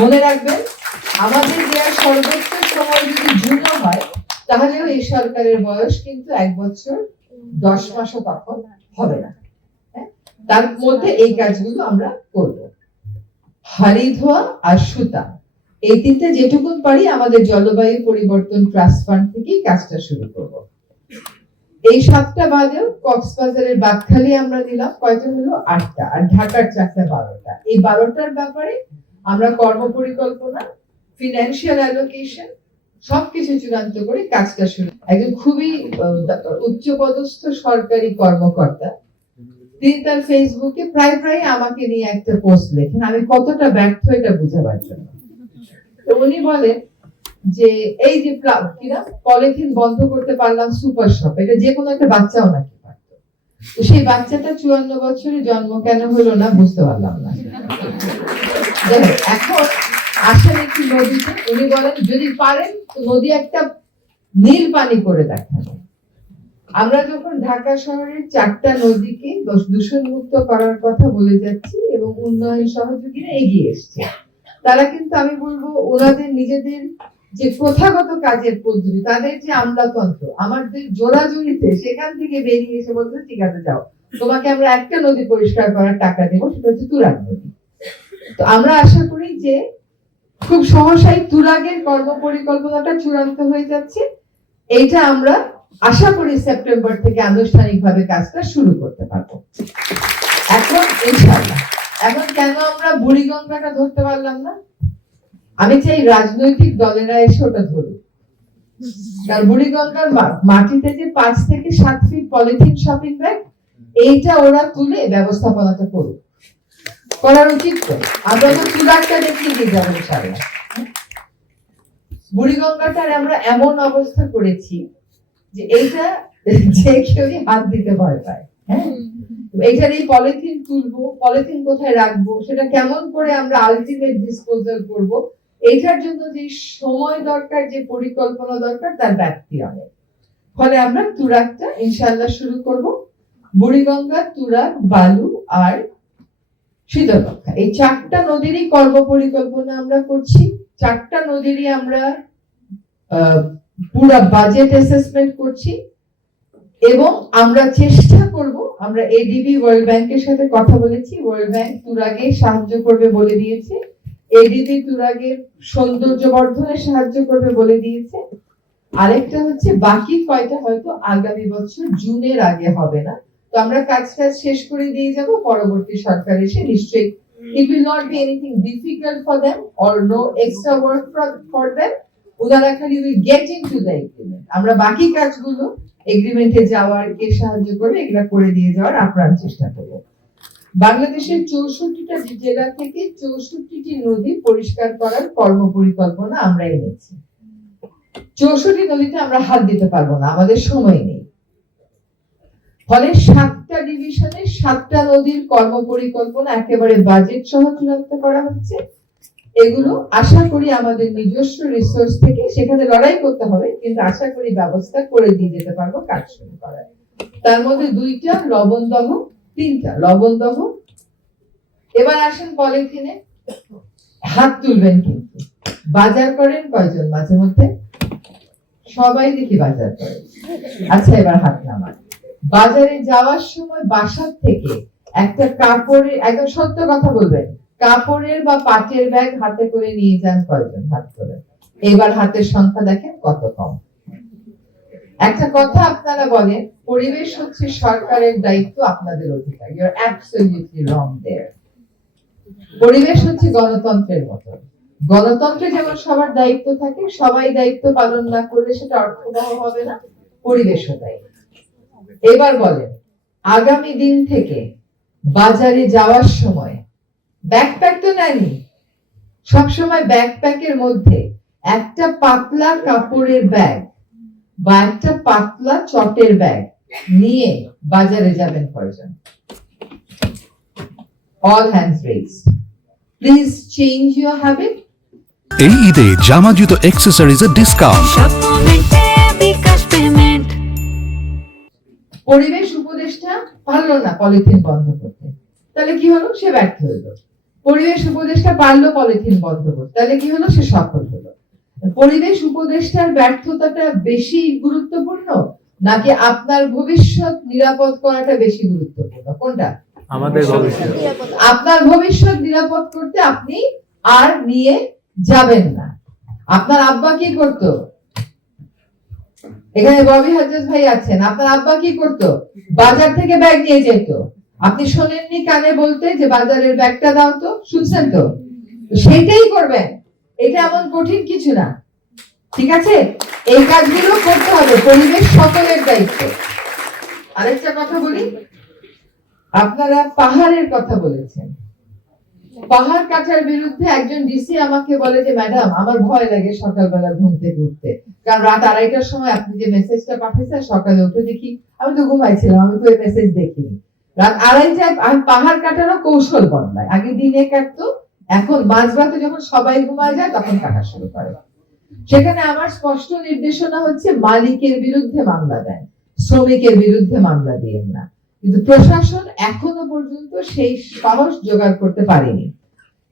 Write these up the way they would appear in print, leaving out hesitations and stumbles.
মনে রাখবেন, আমাদের দেওয়ার সর্বোচ্চ সময় যদি জুনও হয়, তাহলেও এই সরকারের বয়স কিন্তু 1 বছর 10 মাসও তখন হবে না। তার মধ্যে এই কাজগুলো আমরা করব। হাড়ি ধোয়া আর সুতা, এই তিনটে যেটুকুন পারি আমাদের জলবায়ু পরিবর্তন ট্রাস্ট ফান্ড থেকেই কাজটা শুরু করব। এই 7টা বাদেও কক্সবাজারের বাকখালী আমরা দিলাম, কয়টা হলো 8টা, আর ঢাকার 4টা 12টা। এই 12টার ব্যাপারে আমরা কর্ম পরিকল্পনা, ফিনান্সিয়াল অ্যালোকেশন সবকিছু চূড়ান্ত করে কাজটা শুরু। একজন খুবই উচ্চপদস্থ সরকারি কর্মকর্তা, তিনি তার ফেসবুকে প্রায় আমাকে নিয়ে একটা পোস্ট লেখেন, আমি কতটা ব্যর্থ এটা বুঝাবার জন্য। তো উনি বলেন যে এই যে পলিথিন বন্ধ করতে পারলাম সুপার শপ, এটা যে কোনো একটা বাচ্চাও নাকি পারতো, তো সেই বাচ্চাটা 54 বছরে জন্ম কেন হলো না বুঝতে পারলাম না। এখন আসেন একটি নদীতে, উনি বলেন যদি পারেন তো নদী একটা নীল পানি করে দেখানো। আমরা যখন ঢাকা শহরের 4টা নদীকে দূষণ মুক্ত করার কথা বলে যাচ্ছি এবং উন্নয়ন সহযোগীরা এগিয়ে এসছে, তারা কিন্তু আমি বলবো ওনাদের নিজেদের যে প্রথাগত কাজের পদ্ধতি, তাদের যে আমলাতন্ত্র, আমাদের জোড়াজুড়িতে সেখান থেকে বেরিয়ে এসে বলতে ঠিক আছে যাও, তোমাকে আমরা একটা নদী পরিষ্কার করার টাকা দেবো, সেটা হচ্ছে তুরাগ নদী। তো আমরা আশা করি যে খুব সহসাই তুরাগের কর্ম পরিকল্পনাটা চূড়ান্ত হয়ে যাচ্ছে। এইটা আমরা আশা করি সেপ্টেম্বর থেকে আনুষ্ঠানিকভাবে কাজটা শুরু করতে পারবো। এখন ইনশাআল্লাহ, এখন কেন আমরা বুড়িগঙ্গাটা ধরতে পারলাম না? আমি চাই রাজনৈতিক দলেরা এসে ওটা ধরুক। কারণ বুড়িগঙ্গার মাটিতে যে 5 থেকে 7 ফিট পলিথিন শপিং ব্যাগ, এইটা ওরা তুলে ব্যবস্থাপনাটা করুক, করার উচিত তো। আমরা তো তুরাগটা দেখিয়ে দিয়ে যাবো ইনশাআল্লাহ। বুড়িগঙ্গাটার আমরা এমন অবস্থা করেছি যে এইটা যে কেউই হাত দিতে ভয় পায়। হ্যাঁ, এইটার এই পলিথিন তুলবো, পলিথিন কোথায় রাখবো, সেটা কেমন করে আমরা আলটিমেট ডিসপোজাল করব, এইটার জন্য যে সময় দরকার, যে পরিকল্পনা দরকার, তার ব্যাপ্তি অনেক। ফলে আমরা তুরাগটা ইনশাআল্লাহ শুরু করব। বুড়িগঙ্গা, তুরাগ, বালু আর শীতলক্ষা, এই 4টা নদীরই কর্ম পরিকল্পনা আমরা করছি। 4টা নদীরই আমরা পুরো বাজেট অ্যাসেসমেন্ট করছি এবং আমরা চেষ্টা করব, আমরা এডিবি ওয়ার্ল্ড ব্যাংকের সাথে কথা বলেছি, ওয়ার্ল্ড ব্যাংক তুরাগে সাহায্য করবে বলে দিয়েছে, এডিবি তুরাগের সৌন্দর্য বর্ধনে সাহায্য করবে বলে দিয়েছে। আরেকটা হচ্ছে বাকি কয়টা হয়তো আগামী বছর জুনের আগে হবে না, তো আমরা কাজটা শেষ করে দিয়ে যাব, পরবর্তী সরকার এসে নিশ্চয়ই it will not be anything difficult for them or no extra work for them, ওনারা খালি will get into the agreement, আমরা বাকি কাজগুলো এগ্রিমেন্টে যাওয়ার, কে সাহায্য করবে এগুলা করে দিয়ে যাওয়ার আপ্রাণ চেষ্টা করব। বাংলাদেশের 64টা জেলা থেকে 64টি নদী পরিষ্কার করার কর্ম পরিকল্পনা আমরা এনেছি। 64 নদীতে আমরা হাত দিতে পারবো না, আমাদের সময় নেই। ফলে 7টা ডিভিশনে 7টা নদীর কর্ম পরিকল্পনা একেবারে বাজেট সহ চূড়ান্ত করা হচ্ছে। এগুলো আশা করি আমাদের নিজস্ব রিসোর্স থেকে, সেখানে লড়াই করতে হবে কিন্তু আশা করি ব্যবস্থা করে দিয়ে যেতে পারবো কাজ শুরু করার। তার মধ্যে 2টা লবণদহ, 3টা লবণদহ। এবার আসেন পলিথিনে, হাত তুলবেন কিন্তু। বাজার করেন কয়জন মাঝে মধ্যে? সবাই দেখি বাজার করে। আচ্ছা, এবার হাত নামান। বাজারে যাওয়ার সময় বাসার থেকে একটা কাপড়ের, একদম সত্য কথা বলবেন, কাপড়ের বা পাটের ব্যাগ হাতে করে নিয়ে যান কয়জন? হাত করে। এবার হাতের সংখ্যা দেখেন কত কম। একটা কথা আপনারা বলেন, পরিবেশ হচ্ছে সরকারের দায়িত্ব, আপনাদের অধিকার। ইউ আর অ্যাবসলিউটলি রং দেয়ার। পরিবেশ হচ্ছে গণতন্ত্রের মতো। গণতন্ত্রে যেমন সবার দায়িত্ব থাকে, সবাই দায়িত্ব পালন না করলে সেটা অর্থবহ হবে না, পরিবেশও তাই। এবার বলেন, আগামী দিন থেকে বাজারে যাওয়ার সময় ব্যাকপ্যাক তো নেয়নি, সবসময় ব্যাকপ্যাকের মধ্যে একটা পাতলা কাপড়ের ব্যাগ বা একটা পাতলা চটের ব্যাগ নিয়ে বাজারে যাবেন কয়জন? All hands raised. Please change your habit. এই ঈদে জামা জুতো অ্যাকসেসরিজের ডিসকাউন্ট। পরিবেশ উপদেষ্টা পারলো না পলিথিন বন্ধ করতে, তাহলে কি হলো? সে ব্যর্থ হলো। পরিবেশ উপদেষ্টা পারলো পলিথিন বন্ধ করতে, তাহলে কি হলো, সে সফল হলো। পরিবেশ উপদেষ্টার ব্যর্থতাটা বেশি গুরুত্বপূর্ণ নাকি আপনার ভবিষ্যৎ নিরাপদ করাটা বেশি গুরুত্বপূর্ণ? কোনটা? আমাদের ভবিষ্যৎ। আপনার ভবিষ্যৎ নিরাপদ করতে আপনি আর নিয়ে যাবেন না। আপনার আব্বা কি করতো? এখানে ববি হাজ্জাজ ভাই আছেন, আপনার আব্বা কি করতো? বাজার থেকে ব্যাগ নিয়ে যেত। আপনি শোনেননি কানে বলতে যে বাজারের ব্যাগটা দাও তো? শুনছেন তো? সেইটাই করবেন, এটা এমন কঠিন কিছু না, ঠিক আছে? এই কাজগুলো করতে হবে, পরিবেশ সকলের দায়িত্ব। আরেকটা কথা বলি, আপনারা পাহাড়ের কথা বলেছেন, পাহাড় কাটার বিরুদ্ধে একজন ডিসি আমাকে বলে যে ম্যাডাম আমার ভয় লাগে সকালবেলা ঘুম থেকে উঠতে, কারণ রাত 2:30টার সময় আপনি যে মেসেজটা পাঠিয়েছেন সকালে উঠে দেখি, আমি তো ঘুমাইছিলাম, আমি তো এই মেসেজ দেখিনি। রাত 2:30টায় আর পাহাড় কাটারও কৌশল বদলায়, আগে দিনে কাটতো, এখন মাঝরাতে যখন সবাই ঘুমায় যায় তখন কাটা শুরু করে। সেখানে আমার স্পষ্ট নির্দেশনা হচ্ছে মালিকের বিরুদ্ধে মামলা দেন, শ্রমিকের বিরুদ্ধে মামলা দিয়েন না। কিন্তু প্রশাসন এখনো পর্যন্ত সেই সাহস জোগাড় করতে পারেনি।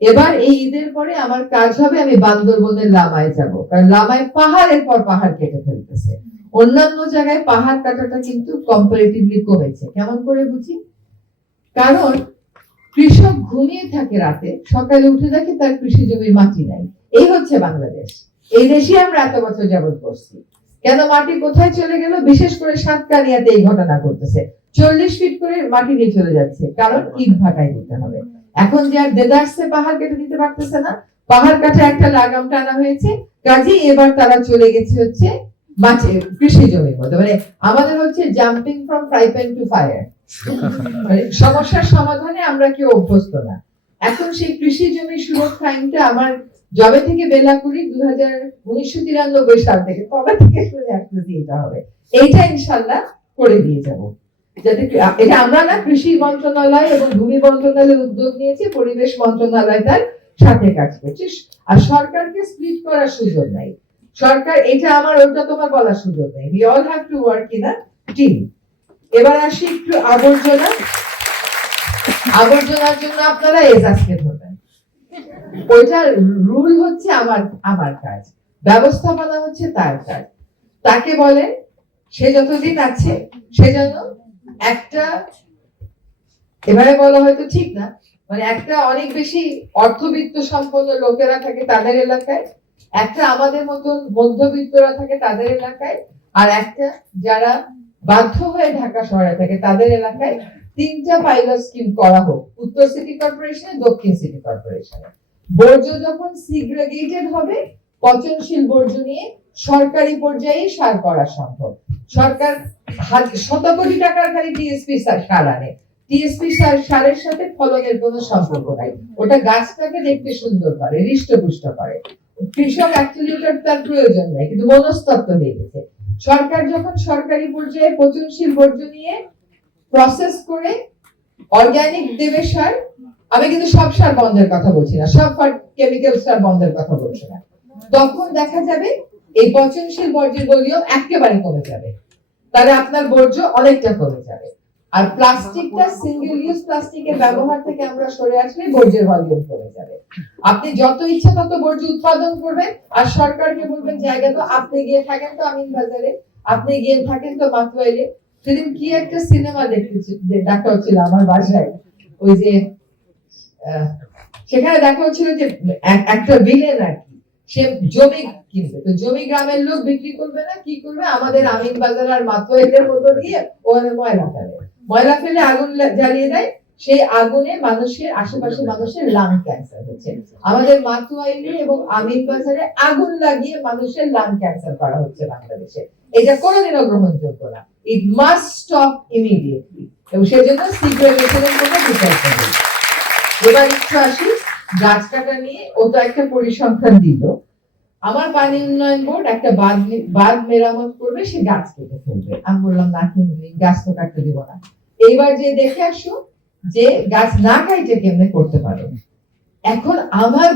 এবার এই ঈদের পরে আমার কাজ হবে, আমি বান্দরবনের লামায় যাব, কারণ লামায় পাহাড়ের পর পাহাড় কেটে ফেলতেছে। অন্যান্য জায়গায় পাহাড় কাটাটা কিন্তু কম্পারেটিভলি কমেছে। কেমন করে বুঝি? কারণ কৃষক ঘুমিয়ে থাকে রাতে, সকালে উঠে দেখে তার কৃষি জমির মাটি নাই। এই হচ্ছে বাংলাদেশ, এই দেশে আমরা এত বছর যাবত করছি। কেন মাটি কোথায় চলে গেল? বিশেষ করে সাতকানিয়াতে এই ঘটনা করতেছে, 40 ফিট করে মাটি নিয়ে চলে যাচ্ছে, কারণ ইট ভাটায় দিতে হবে। এখন যে আর দেদারসে পাহাড় কেটে দিতে পারতেছে না, পাহাড় কাটে একটা লাগাম টানা হয়েছে, কাজেই এবার তারা চলে গেছে হচ্ছে মাঠে কৃষি জমির মধ্যে। মানে আমাদের হচ্ছে jumping from fry pan to fire, মানে সমস্যার সমাধানে আমরা কেউ অভ্যস্ত না। এখন সেই কৃষি জমি সুরক্ষা আইনটা আমার জবে থেকে বেলা করি 1993 সাল থেকে, তবে থেকে শুনে আসতেছি এটা হবে, এইটা ইনশাল্লাহ করে দিয়ে যাব। যাতে এটা আমরা না, কৃষি মন্ত্রণালয় এবং ভূমি মন্ত্রণালয় উদ্যোগ নিয়েছে, পরিবেশ মন্ত্রণালয় তার সাথে কাজ করছে, আর সরকারকে স্প্লিট করার সুযোগ নাই। সরকার এটা আমার ওটা তোমার বলার সুযোগ নেই, we all have to work in a team। এবার আসি একটু আবর্জনার জন্য আপনারা এজাজকে ধরবেন, ওইটার রুল হচ্ছে আমার কাজ, ব্যবস্থাপনা হচ্ছে তার কাজ। তাকে বলেন সে যতদিন আছে সে যেন একটা, এবারে বলা হয়তো ঠিক না, মানে একটা অনেক বেশি অর্থবিত্ত সম্পন্ন লোকেরা থাকে তাদের এলাকায়, একটা আমাদের মতন মধ্যবিত্তরা থাকে তাদের এলাকায়, আর একটা যারা বাধ্য হয়ে ঢাকা শহরে থাকে তাদের এলাকায় 3টা পাইলট স্কিম করা হোক, উত্তর সিটি কর্পোরেশনে, দক্ষিণ সিটি কর্পোরেশনে। বর্জ্য যখন সিগ্রেগেটেড হবে, পচনশীল বর্জ্য নিয়ে সরকারি পর্যায়ে সার করা সম্ভব। সরকার শত কোটি টাকার খালি টিএসপি সার আনে, টিএসপি সারের সাথে ফলনের কোনো সম্পর্ক নাই, ওটা গাছটাকে দেখতে সুন্দর করে, হৃষ্টপুষ্ট করে। কৃষক অ্যাকচুয়ালি ওটার তার প্রয়োজন নাই, কিন্তু মনস্তত্ত্ব হয়ে গেছে। সরকার যখন সরকারি পর্যায়ে পচনশীল বর্জ্য নিয়ে প্রসেস করে অর্গানিক দেবে সার, আমি কিন্তু সব সার বন্ধের কথা বলছি না, সব কেমিক্যাল সার বন্ধের কথা বলছি না, তখন দেখা যাবে এই পচনশীল বর্জ্যের ভলিউম একেবারে কমে যাবে, তাহলে আপনার বর্জ্য অনেকটা কমে যাবে। আর প্লাস্টিকটা, সিঙ্গেল ইউজ প্লাস্টিকের ব্যবহার থেকে আমরা সরে আসলে বর্জ্যের ভলিউম কমে যাবে। আপনি যত ইচ্ছা তত বর্জ্য উৎপাদন করবেন, আর সরকারকে বলবেন জায়গা তো, আপনি গিয়ে থাকেন তো আমিন বাজারে, আপনি গিয়ে থাকেন তো মাতুয়াইলে। সেদিন কি একটা সিনেমা দেখা হচ্ছিল আমার বাসায়, ওই যে সেখানে দেখা হচ্ছিল যে একটা ভিলেন আর কি, সে জমি কিনবে, তো জমি গ্রামের লোক বিক্রি করবে না, কি করবে, আমাদের আমিন বাজার আর মাতুয়াইলের মতো দিয়ে ওখানে ময়লা ফেলে আগুন জ্বালিয়ে দেয়, সেই আগুনে মানুষের, আশেপাশে মানুষের লাং ক্যান্সার হচ্ছে। আমাদের মাতুয়াইলে এবং আমিন বাজারে আগুন লাগিয়ে মানুষের লাং ক্যান্সার করা হচ্ছে বাংলাদেশে, এটা কোনোদিনও গ্রহণযোগ্য না। ইট মাস্ট স্টপ ইমিডিয়েটলি, এবং সেজন্য সিগ্রেগেশনের কোনো বিকল্প নেই। এবার একটু আসি গাছ কাটা নিয়ে, ও তো একটা পরিসংখ্যান দিল, আমার পানি উন্নয়ন বোর্ড একটা বাঁধ মেরামত করবে, সে গাছ কেটে ফেলবে। আমি বললাম না, কিন্তু গাছ তো কাটতে দিব না। এইবার যে দেখে আসো যে গাছ না কাটে কেমনে করতে পারো। এখন আমার